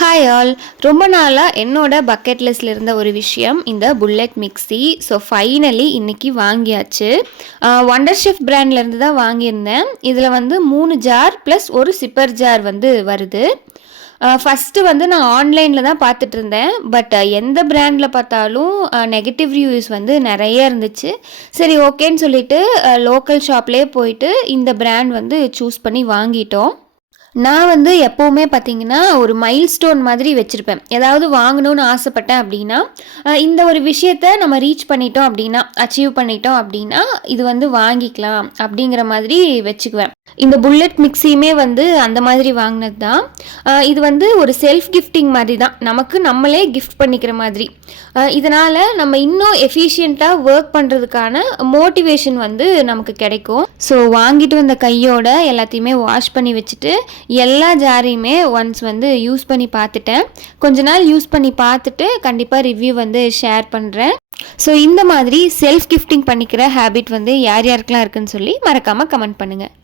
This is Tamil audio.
Hi all. ரொம்ப நாளாக என்னோட பக்கெட் லிஸ்ட்டில் இருந்த ஒரு விஷயம் இந்த புல்லட் மிக்ஸி. ஸோ ஃபைனலி இன்றைக்கி வாங்கியாச்சு. ஒண்டர் ஷெஃப் பிராண்ட்லேருந்து தான் வாங்கியிருந்தேன். இதில் வந்து 3 ஜார் ப்ளஸ் ஒரு சிப்பர் ஜார் வந்து வருது. ஃபஸ்ட்டு வந்து நான் ஆன்லைனில் தான் பார்த்துட்டு இருந்தேன். பட் எந்த பிராண்டில் பார்த்தாலும் நெகட்டிவ் ரிவ்யூஸ் வந்து நிறைய இருந்துச்சு. சரி ஓகேன்னு சொல்லிட்டு லோக்கல் ஷாப்லேயே போயிட்டு இந்த பிராண்ட் வந்து சூஸ் பண்ணி வாங்கிட்டோம். நான் வந்து எப்போவுமே பார்த்தீங்கன்னா, ஒரு மைல்ஸ்டோன் மாதிரி வச்சுருப்பேன். ஏதாவது வாங்கணும்னு ஆசைப்பட்டேன் அப்படின்னா, இந்த ஒரு விஷயத்த நம்ம ரீச் பண்ணிட்டோம் அப்படின்னா, அச்சீவ் பண்ணிட்டோம் அப்படின்னா, இது வந்து வாங்கிக்கலாம் அப்படிங்கிற மாதிரி வச்சுக்குவேன். இந்த புல்லட் மிக்ஸியுமே வந்து அந்த மாதிரி வாங்கினது தான். இது வந்து ஒரு செல்ஃப் கிஃப்டிங் மாதிரி தான். நமக்கு நம்மளே கிஃப்ட் பண்ணிக்கிற மாதிரி. இதனால் நம்ம இன்னும் எஃபிஷியண்ட்டாக ஒர்க் பண்ணுறதுக்கான மோட்டிவேஷன் வந்து நமக்கு கிடைக்கும். ஸோ வாங்கிட்டு வந்த கையோட எல்லாத்தையுமே வாஷ் பண்ணி வச்சுட்டு எல்லா ஜாரையுமே ஒன்ஸ் வந்து யூஸ் பண்ணி பார்த்துட்டேன். கொஞ்ச நாள் யூஸ் பண்ணி பார்த்துட்டு கண்டிப்பாக ரிவ்யூ வந்து ஷேர் பண்ணுறேன். ஸோ இந்த மாதிரி செல்ஃப் கிஃப்டிங் பண்ணிக்கிற ஹேபிட் வந்து யார் யாருக்கெல்லாம் இருக்குன்னு சொல்லி மறக்காமல் கமெண்ட் பண்ணுங்கள்.